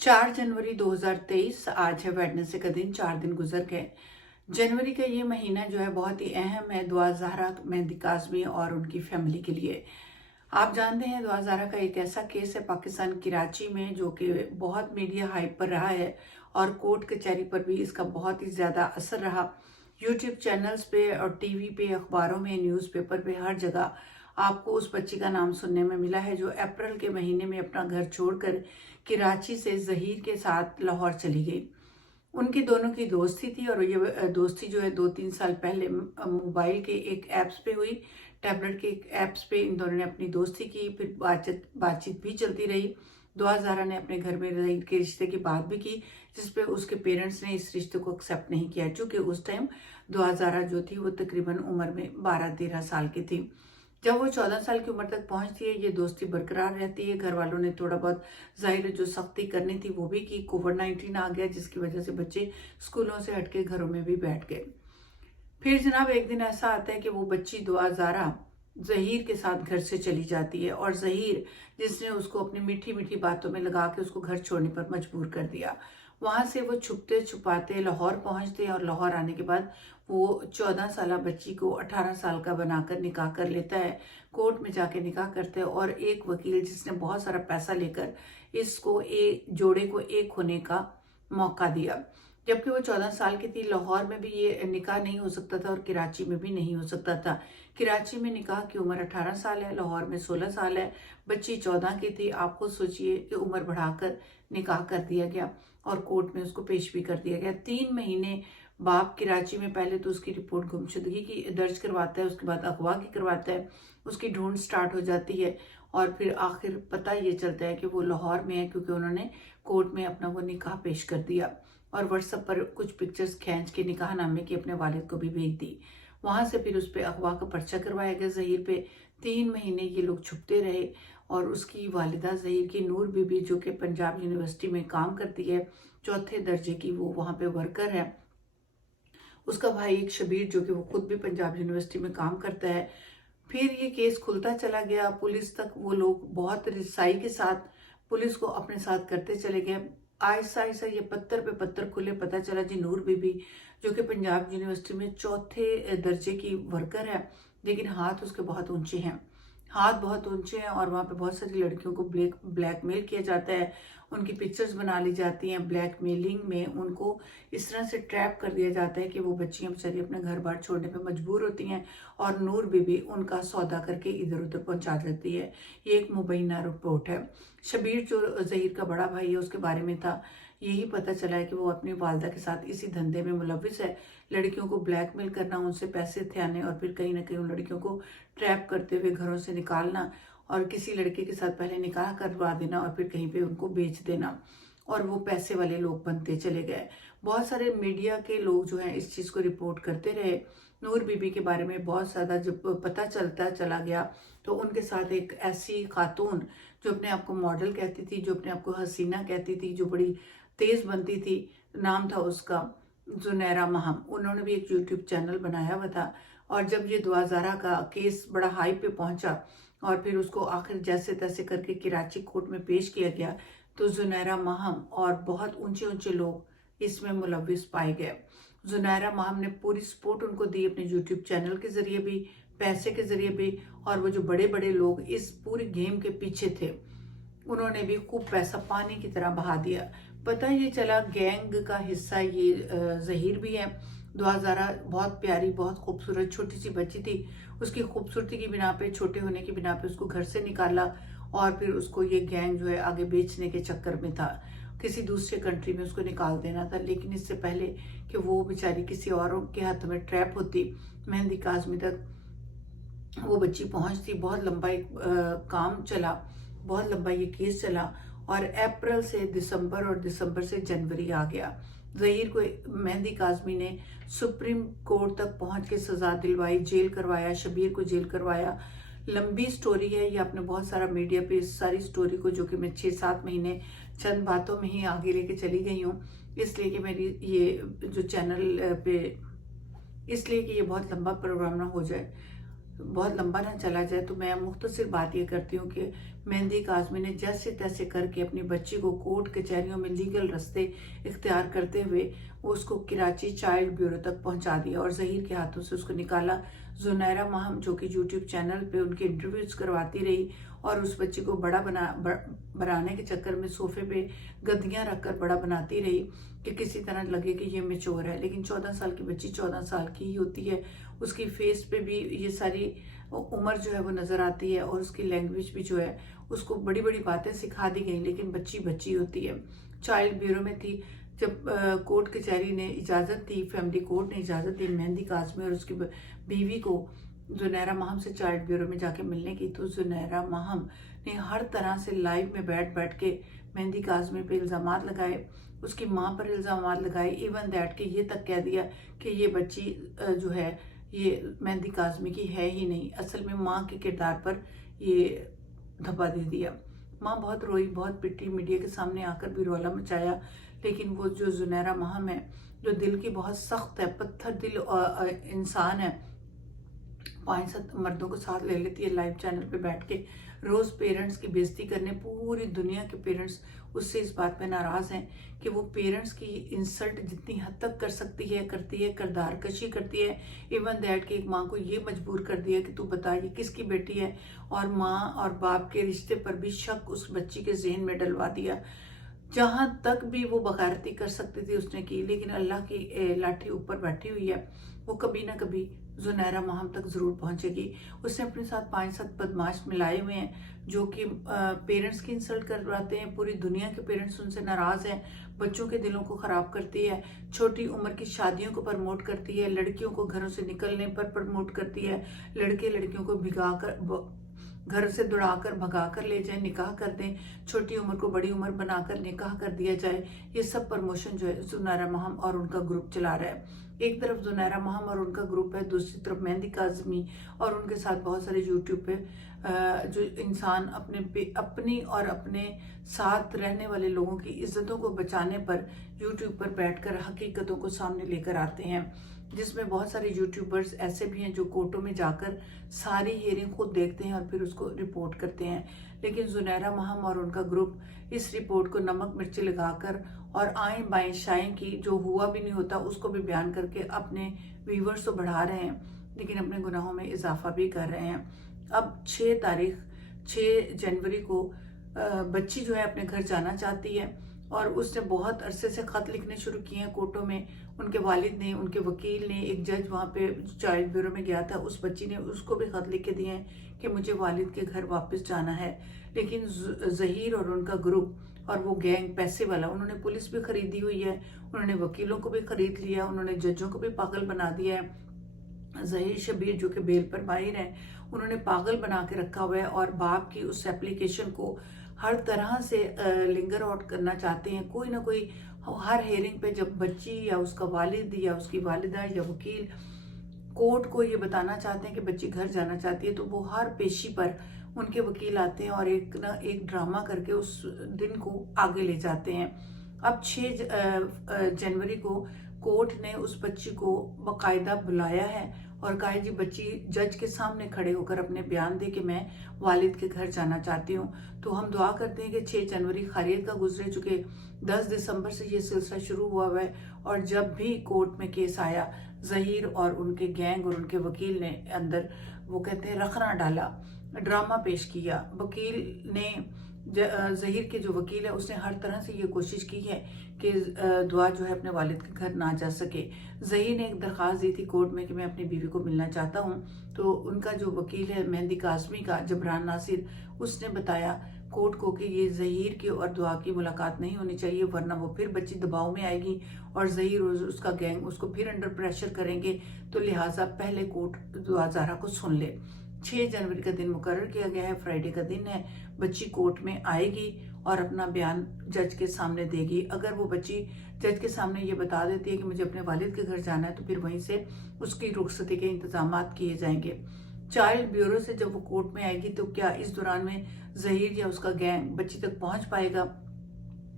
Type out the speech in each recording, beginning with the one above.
4 जनवरी 2023 आज है वेडनेसडे का दिन। 4 दिन गुजर गए। जनवरी का ये महीना जो है बहुत ही अहम है दुआ ज़हरा मेहंदी काज़मी और उनकी फैमिली के लिए। आप जानते हैं दुआ ज़हरा का एक ऐसा केस है पाकिस्तान कराची में जो कि बहुत मीडिया हाइप पर रहा है और कोर्ट कचहरी पर भी इसका बहुत ही ज़्यादा असर रहा। यूट्यूब चैनल्स पे और टीवी पे, अखबारों में, न्यूज़पेपर पे, हर जगह आपको उस बच्ची का नाम सुनने में मिला है जो अप्रैल के महीने में अपना घर छोड़कर कराची से ज़हीर के साथ लाहौर चली गई। उनकी दोनों की दोस्ती थी और ये दोस्ती जो है 2-3 साल पहले मोबाइल के एक ऐप्स पे हुई, टैबलेट के एक ऐप्स पे इन दोनों ने अपनी दोस्ती की। फिर बातचीत भी चलती रही। दुआ ज़हरा ने अपने घर में ज़हीर के रिश्ते की बात भी की, जिस पे उसके पेरेंट्स ने इस रिश्ते को एक्सेप्ट नहीं किया, क्योंकि उस टाइम दुआ ज़हरा जो थी वो तकरीबन उम्र में 12-13 साल की थी। जब वो 14 साल की उम्र तक पहुंचती है ये दोस्ती बरकरार रहती है। घर वालों ने थोड़ा बहुत ज़ाहिर जो सख्ती करनी थी वो भी की। कोविड-19 आ गया जिसकी वजह से बच्चे स्कूलों से हटके घरों में भी बैठ गए। फिर जनाब एक दिन ऐसा आता है कि वो बच्ची दुआ ज़हरा ज़हीर के साथ घर से चली जाती है और ज़हीर जिसने उसको अपनी मीठी मीठी बातों में लगा के उसको घर छोड़ने पर मजबूर कर दिया। वहाँ से वो छुपते छुपाते लाहौर पहुँचते हैं और लाहौर आने के बाद वो 14 साल बच्ची को 18 साल का बनाकर निकाह कर लेता है। कोर्ट में जाके निकाह करते हैं और एक वकील जिसने बहुत सारा पैसा लेकर इसको एक जोड़े को एक होने का मौका दिया। जबकि वो 14 साल की थी। लाहौर में भी ये निकाह नहीं हो सकता था और कराची में भी नहीं हो सकता था। कराची में निकाह की उम्र 18 साल है, लाहौर में 16 साल है। बच्ची 14 की थी। आप खुद सोचिए कि उम्र बढ़ाकर निकाह कर दिया गया और कोर्ट में उसको पेश भी कर दिया गया। 3 महीने बाप कराची में पहले तो उसकी रिपोर्ट गुमशुदगी की दर्ज करवाता है, उसके बाद अगवा की करवाता है, उसकी ढूंढ स्टार्ट हो जाती है और फिर आखिर पता ये चलता है कि वो लाहौर में है, क्योंकि उन्होंने कोर्ट में अपना वो निकाह पेश कर दिया और व्हाट्सएप पर कुछ पिक्चर्स खींच के निकाहनामे की अपने वालिद को भी भेज दी। वहां से फिर उस पर अगवा का पर्चा करवाया गया ज़हीर पे। 3 महीने ये लोग छुपते रहे और उसकी वालिदा ज़हीर की नूर बीबी जो कि पंजाब यूनिवर्सिटी में काम करती है, 4थे दर्जे की वो वहाँ पे वर्कर है। उसका भाई एक शबीर जो कि वो खुद भी पंजाब यूनिवर्सिटी में काम करता है। फिर ये केस खुलता चला गया। पुलिस तक वो लोग बहुत रिसाई के साथ पुलिस को अपने साथ करते चले गए। आहिस्ता आहिस्ता ये पत्थर पे पत्थर खुले। पता चला जी नूर बीबी जो कि पंजाब यूनिवर्सिटी में 4थे दर्जे की वर्कर है, लेकिन हाथ उसके बहुत ऊंचे हैं। हाथ बहुत ऊंचे हैं और वहाँ पे बहुत सारी लड़कियों को ब्लैकमेल किया जाता है। उनकी पिक्चर्स बना ली जाती हैं। ब्लैकमेलिंग में उनको इस तरह से ट्रैप कर दिया जाता है कि वो बच्चियां बेचारी अपने घर बार छोड़ने पे मजबूर होती हैं और नूर बीबी उनका सौदा करके इधर उधर पहुंचा देती है। ये एक मुबैना रिपोर्ट है। शबीर जो ज़हीर का बड़ा भाई है उसके बारे में था। यही पता चला है कि वो अपनी वालदा के साथ इसी धंधे में मुलविस है। लड़कियों को ब्लैकमेल करना, उनसे पैसे थे और फिर कहीं ना कहीं उन लड़कियों को ट्रैप करते हुए घरों से निकालना और किसी लड़के के साथ पहले निकाह करवा देना और फिर कहीं पे उनको बेच देना, और वो पैसे वाले लोग बनते चले गए। बहुत सारे मीडिया के लोग जो हैं इस चीज़ को रिपोर्ट करते रहे। नूर बीबी के बारे में बहुत ज़्यादा जब पता चलता चला गया तो उनके साथ एक ऐसी खातून जो अपने आप को मॉडल कहती थी, जो अपने आप को हसीना कहती थी, जो बड़ी तेज़ बनती थी, नाम था उसका जुनैरा महम। उन्होंने भी एक यूट्यूब चैनल बनाया हुआ था। और जब ये दुआ ज़हरा का केस बड़ा हाई पे पहुंचा और फिर उसको आखिर जैसे तैसे करके कराची कोर्ट में पेश किया गया तो जुनैरा महम और बहुत ऊंचे ऊंचे लोग इसमें मुलविस पाए गए। जुनैरा महम ने पूरी सपोर्ट उनको दी अपने यूट्यूब चैनल के जरिए भी, पैसे के जरिए भी, और वो जो बड़े बड़े लोग इस पूरी गेम के पीछे थे उन्होंने भी खूब पैसा पानी की तरह बहा दिया। पता ये चला गैंग का हिस्सा ये ज़हीर भी है। दुआ ज़हरा बहुत प्यारी, बहुत खूबसूरत छोटी सी बच्ची थी। उसकी खूबसूरती की बिना पे, छोटे होने की बिना पे उसको घर से निकाला और फिर उसको ये गैंग जो है आगे बेचने के चक्कर में था। किसी दूसरे कंट्री में उसको निकाल देना था, लेकिन इससे पहले कि वो बेचारी किसी औरों के हाथ में ट्रैप होती, मेहंदी काज़मी तक वो बच्ची पहुंचती। बहुत लंबा एक काम चला, बहुत लंबा ये केस चला और अप्रैल से दिसंबर और दिसंबर से जनवरी आ गया। ज़हीर को मेहंदी काज़मी ने सुप्रीम कोर्ट तक पहुंच के सजा दिलवाई, जेल करवाया, शबीर को जेल करवाया। लंबी स्टोरी है ये। आपने बहुत सारा मीडिया पे इस सारी स्टोरी को, जो कि मैं 6-7 महीने चंद बातों में ही आगे लेके चली गई हूँ, इसलिए कि मेरी ये जो चैनल पे, इसलिए कि ये बहुत लंबा प्रोग्राम ना हो जाए। बहुत लंबा ना चला जाए तो मैं मुख्तसर बात ये करती हूँ कि मेहंदी काज़मी ने जैसे तैसे करके अपनी बच्ची को कोर्ट कचहरियों में लीगल रास्ते इख्तियार करते हुए वो उसको कराची चाइल्ड ब्यूरो तक पहुंचा दिया और ज़हीर के हाथों से उसको निकाला। जुनैरा माहम जो कि यूट्यूब चैनल पे उनके इंटरव्यूज करवाती रही और उस बच्ची को बड़ा बनाने के चक्कर में सोफे पे गद्दियाँ रखकर बड़ा बनाती रही कि किसी तरह लगे कि ये मैच्योर है। लेकिन 14 साल की बच्ची 14 साल की ही होती है, उसकी फेस पे भी ये सारी उम्र जो है वो नज़र आती है और उसकी लैंग्वेज भी जो है उसको बड़ी बड़ी बातें सिखा दी गई, लेकिन बच्ची बच्ची होती है। चाइल्ड ब्यूरो में थी। जब कोर्ट कचहरी ने इजाज़त दी, फैमिली कोर्ट ने इजाज़त दी मेहंदी काज़मी और उसकी बीवी को जुनैरा माहम से चाइल्ड ब्यूरो में जाके मिलने की, तो जुनैरा माहम ने हर तरह से लाइव में बैठ बैठ के मेहंदी काज़मी पे इल्ज़ामात लगाए, उसकी माँ पर इल्ज़ामात लगाए, इवन दैट कि ये तक कह दिया कि ये बच्ची जो है ये मेहंदी काज़मी की है ही नहीं, असल में माँ के किरदार पर ये धब्बा दे दिया। माँ बहुत रोई, बहुत पिटी, मीडिया के सामने आकर भी रौला मचाया, लेकिन वो जो जुनैरा माहम है जो दिल की बहुत सख्त है, पत्थर दिल इंसान है, 5-7 मर्दों को साथ ले लेती है लाइव चैनल पे बैठ के रोज पेरेंट्स की बेइज्जती करने। पूरी दुनिया के पेरेंट्स उससे इस बात पे नाराज हैं कि वो पेरेंट्स की इंसल्ट जितनी हद तक कर सकती है करती है, किरदार कशी करती है। इवन दैट कि एक माँ को ये मजबूर कर दिया कि तू बता ये किसकी बेटी है, और माँ और बाप के रिश्ते पर भी शक उस बच्ची के ज़हन में डलवा दिया। जहां तक भी वो बगारती कर सकती थी उसने की, लेकिन अल्लाह की लाठी ऊपर बैठी हुई है, वो कभी ना कभी जुनैरा माहम तक ज़रूर पहुंचेगी। उसने अपने साथ 5-7 बदमाश मिलाए हुए हैं जो कि पेरेंट्स की इंसल्ट करवाते हैं। पूरी दुनिया के पेरेंट्स उनसे नाराज़ हैं, बच्चों के दिलों को ख़राब करती है, छोटी उम्र की शादियों को प्रमोट करती है, लड़कियों को घरों से निकलने पर प्रमोट करती है, लड़के लड़कियों को घर से दौड़ाकर भगाकर ले जाए, निकाह कर दें, छोटी उम्र को बड़ी उम्र बनाकर निकाह कर दिया जाए। ये सब प्रमोशन जो है जुनैरा माहम और उनका ग्रुप चला रहा है। एक तरफ जुनैरा माहम और उनका ग्रुप है, दूसरी तरफ मेहंदी काज़मी और उनके साथ बहुत सारे यूट्यूब पे जो इंसान अपनी और अपने साथ रहने वाले लोगों की इज्जतों को बचाने पर यूट्यूब पर बैठकर हकीकतों को सामने लेकर आते हैं, जिसमें बहुत सारे यूट्यूबर्स ऐसे भी हैं जो कोर्टों में जाकर सारी हियरिंग खुद देखते हैं और फिर उसको रिपोर्ट करते हैं। लेकिन जुनैरा माहम और उनका ग्रुप इस रिपोर्ट को नमक मिर्ची लगाकर और आएं बाएं शाएं की जो हुआ भी नहीं होता उसको भी बयान करके अपने व्यूवर्स तो बढ़ा रहे हैं, लेकिन अपने गुनाहों में इजाफा भी कर रहे हैं। अब 6 जनवरी को बच्ची जो है अपने घर जाना चाहती है और उसने बहुत अरसे से ख़त लिखने शुरू किए हैं कोर्टों में। उनके वालिद ने, उनके वकील ने, एक जज वहाँ पे चाइल्ड ब्यूरो में गया था, उस बच्ची ने उसको भी ख़त लिख के दिए हैं कि मुझे वालिद के घर वापस जाना है। लेकिन ज़हीर और उनका ग्रुप और वो गैंग पैसे वाला, उन्होंने पुलिस भी खरीदी हुई है, उन्होंने वकीलों को भी खरीद लिया, उन्होंने जजों को भी पागल बना दिया है। ज़हीर शबीर जो कि बेल पर माहिर हैं, उन्होंने पागल बना के रखा हुआ है और बाप की उस एप्लीकेशन को हर तरह से लिंगर आउट करना चाहते हैं। कोई ना कोई हर हेयरिंग पे जब बच्ची या उसका वालिद या उसकी वालिदा या वकील कोर्ट को ये बताना चाहते हैं कि बच्ची घर जाना चाहती है, तो वो हर पेशी पर उनके वकील आते हैं और एक ना एक ड्रामा करके उस दिन को आगे ले जाते हैं। अब 6 जनवरी को कोर्ट ने उस बच्ची को बाकायदा बुलाया है और कहा जी बच्ची जज के सामने खड़े होकर अपने बयान दे कि मैं वालिद के घर जाना चाहती हूँ। तो हम दुआ करते हैं कि 6 जनवरी खैरियत का गुजरे, चुके 10 दिसंबर से ये सिलसिला शुरू हुआ है और जब भी कोर्ट में केस आया ज़हीर और उनके गैंग और उनके वकील ने अंदर वो कहते हैं रखना डाला, ड्रामा पेश किया। वकील ने ज़हीर के जो वकील है उसने हर तरह से ये कोशिश की है कि दुआ जो है अपने वालिद के घर ना जा सके। ज़हीर ने एक दरख्वास्त दी थी कोर्ट में कि मैं अपनी बीवी को मिलना चाहता हूँ, तो उनका जो वकील है मेहंदी काज़मी का जबरान नासिर, उसने बताया कोर्ट को कि ये ज़हीर की और दुआ की मुलाकात नहीं होनी चाहिए, वरना वो फिर बच्ची दबाव में आएगी और ज़हीर और उसका गैंग उसको फिर अंडर प्रेशर करेंगे, तो लिहाजा पहले कोर्ट दुआ ज़ारा को सुन ले। 6 जनवरी का दिन मुकर्रर किया गया है, फ्राइडे का दिन है। बच्ची कोर्ट में आएगी और अपना बयान जज के सामने देगी। अगर वो बच्ची जज के सामने ये बता देती है कि मुझे अपने वालिद के घर जाना है, तो फिर वहीं से उसकी रुखसती के इंतजाम किए जाएंगे। चाइल्ड ब्यूरो से जब वो कोर्ट में आएगी तो क्या इस दौरान में ज़हीर या उसका गैंग बच्ची तक पहुंच पाएगा,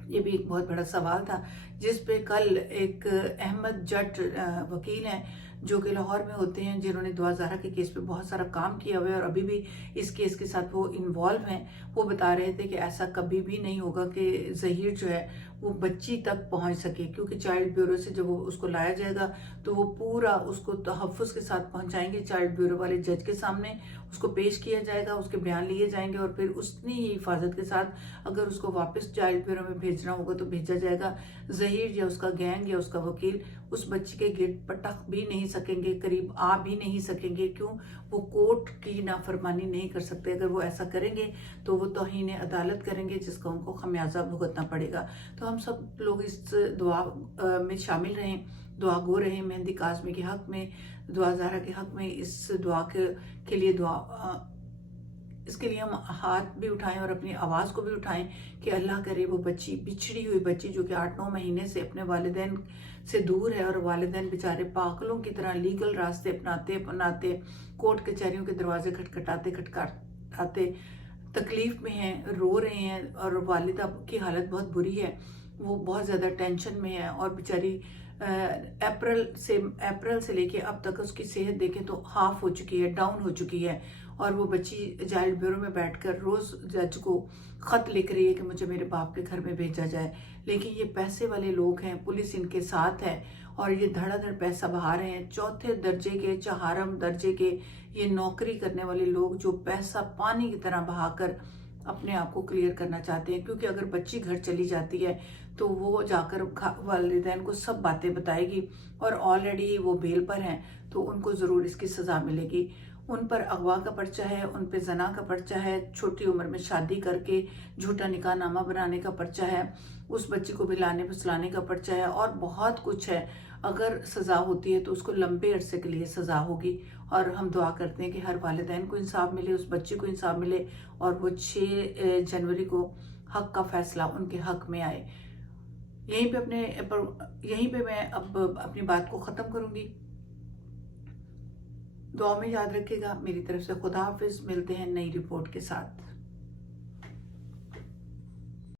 ये भी एक बहुत बड़ा सवाल था, जिस पे कल एक अहमद जट वकील हैं جو کہ لاہور میں ہوتے ہیں، جنہوں نے دعا زہرا کے کیس پہ بہت سارا کام کیا ہوا ہے اور ابھی بھی اس کیس کے ساتھ وہ انوالو ہیں، وہ بتا رہے تھے کہ ایسا کبھی بھی نہیں ہوگا کہ ظہیر جو ہے وہ بچی تک پہنچ سکے، کیونکہ چائلڈ بیورو سے جب وہ اس کو لایا جائے گا تو وہ پورا اس کو تحفظ کے ساتھ پہنچائیں گے چائلڈ بیورو والے جج کے سامنے، اس کو پیش کیا جائے گا، اس کے بیان لیے جائیں گے اور پھر اتنی ہی حفاظت کے ساتھ اگر اس کو واپس چائلڈ بیورو میں بھیجنا ہوگا تو بھیجا جائے گا۔ ظہیر یا اس کا گینگ یا اس کا وکیل اس بچی کے گرد پٹک بھی نہیں سکیں گے، قریب آ بھی نہیں سکیں گے، کیوں؟ وہ کورٹ کی نافرمانی نہیں کر سکتے۔ اگر وہ ایسا کریں گے تو وہ توہین عدالت کریں گے، جس کا ان کو خمیازہ بھگتنا پڑے گا۔ تو ہم سب لوگ اس دعا میں شامل رہیں، دعا گو رہیں مہندی کاظمی کے حق میں، دعا زہرا کے حق میں، اس دعا کے لیے اس کے لیے ہم ہاتھ بھی اٹھائیں اور اپنی آواز کو بھی اٹھائیں کہ اللہ کرے وہ بچی، بچھڑی ہوئی بچی جو کہ 8-9 مہینے سے اپنے والدین سے دور ہے، اور والدین بیچارے پاگلوں کی طرح لیگل راستے اپناتے کورٹ کچہریوں کے دروازے کھٹکھٹاتے تکلیف میں ہیں، رو رہے ہیں، اور والدہ کی حالت بہت بری ہے، وہ بہت زیادہ ٹینشن میں ہے، اور بیچاری اپریل سے لے کے اب تک اس کی صحت دیکھیں تو ہاف ہو چکی ہے، ڈاؤن ہو چکی ہے، اور وہ بچی چائلڈ بیورو میں بیٹھ کر روز جج کو خط لکھ رہی ہے کہ مجھے میرے باپ کے گھر میں بھیجا جائے، لیکن یہ پیسے والے لوگ ہیں، پولیس ان کے ساتھ ہے اور یہ دھڑا دھڑ پیسہ بہا رہے ہیں، 4تھے درجے کے 4م درجے کے یہ نوکری کرنے والے لوگ جو پیسہ پانی کی طرح بہا کر اپنے آپ کو کلیئر کرنا چاہتے ہیں، کیونکہ اگر بچی گھر چلی جاتی ہے تو وہ جا کر والدین کو سب باتیں بتائے گی، اور آلریڈی وہ بیل پر ہیں تو ان کو ضرور اس کی سزا ملے گی۔ ان پر اغوا کا پرچہ ہے، ان پہ زنا کا پرچہ ہے، چھوٹی عمر میں شادی کر کے جھوٹا نکاح نامہ بنانے کا پرچہ ہے، اس بچی کو بلانے پھسلانے کا پرچہ ہے، اور بہت کچھ ہے۔ اگر سزا ہوتی ہے تو اس کو لمبے عرصے کے لیے سزا ہوگی، اور ہم دعا کرتے ہیں کہ ہر والدین کو انصاف ملے، اس بچی کو انصاف ملے، اور وہ 6 جنوری کو حق کا فیصلہ ان کے حق میں آئے۔ یہیں پہ میں اب اپنی بات کو ختم کروں گی۔ دعا میں یاد رکھے گا، میری طرف سے خدا حافظ، ملتے ہیں نئی رپورٹ کے ساتھ۔